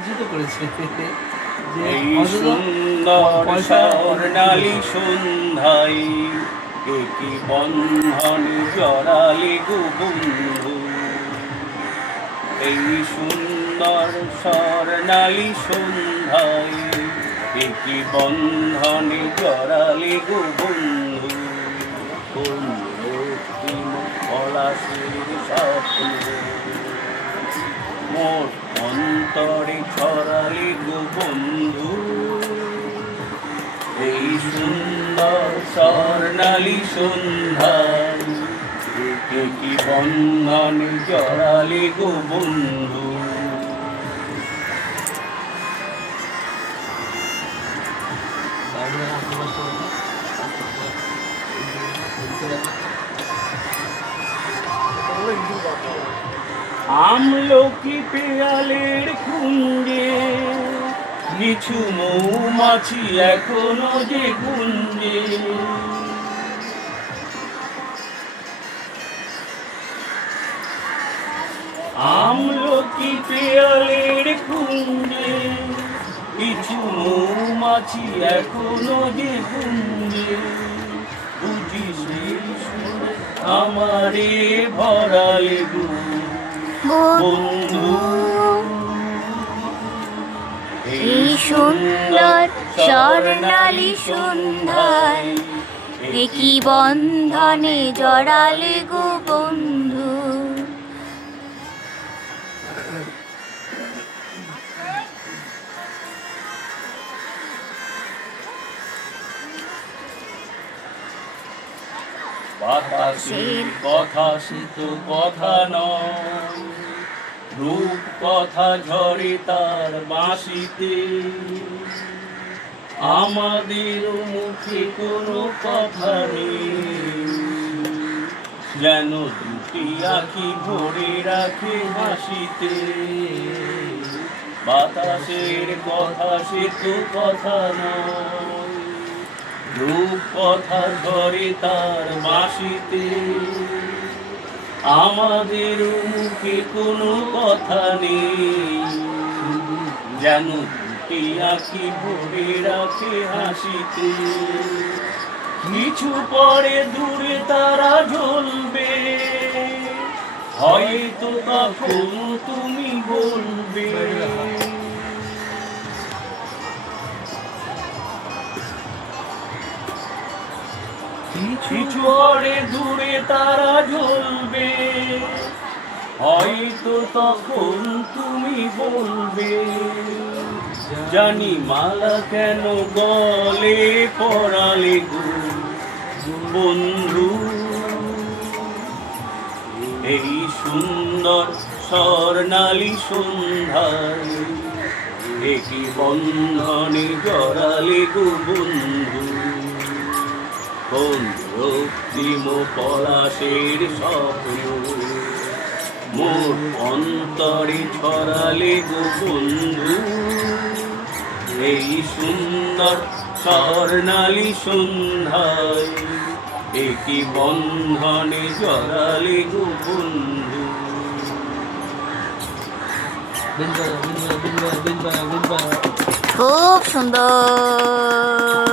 কিছু তো করেছে যে এই সুন্দর স্বর্ণালী সন্ধ্যায় একই বন্ধন জড়ালি গো বন্ধু। এই সুন্দর স্বর্ণালী সন্ধ্যায় একই বন্ধনে জড়ালি গো বন্ধু। কোন রক্তিম পলাশের স্বপ্ন মোর অন্তরে ছড়ালি গো বন্ধু। এই সুন্দর স্বর্ণালী সন্ধ্যায় একই বন্ধনে জড়ালি গো বন্ধু। আমলকি পেয়ালের কুঞ্জে কিছু মৌমাছি এখনো যে গুঞ্জে। আমলকি পেয়ালের কুঞ্জে কিছু মৌমাছি এখনো যে গুঞ্জে। বুঝি সেই সুরে আমারে ভরালে গো বন্ধু। এই সুন্দর স্বর্ণালী সন্ধ্যায় একই বন্ধনে জড়ালে গো বন্ধু। বাতাসের কথা সে তো কথা নয়, রূপ কথা ঝরে তার বাঁশিতে। আমাদের মুখে কোনো কথা নেই, যেন দুটি আঁখি ভরে রাখে হাসিতে। বাতাসের কথা সে তো কথা নয়, রূপ কথা ধরে তার বাঁশিতে। আমাদের মুখে কোনো কথা নেই, যেন দুটি আঁখি ভরে রাখে হাসিতে। কিছু পরে দূরে তারা জ্বলবে, হয়তো তখন তুমি বলবে। কিছু পরে দূরে তারা জ্বলবে, হয়তো তখন তুমি বলবে। জানি মালা কেন গলে পরালে গো বন্ধু। এই সুন্দর স্বর্ণালী সন্ধ্যায় একই বন্ধনে জড়ালে গো বন্ধু। কোন রক্তিম পলাশের স্বপ্ন মোর অন্তরে ছড়ালে গো বন্ধু। এই সুন্দর স্বর্ণালী সন্ধ্যায় একই বন্ধনে জড়ালে গো বন্ধু। খুব সুন্দর।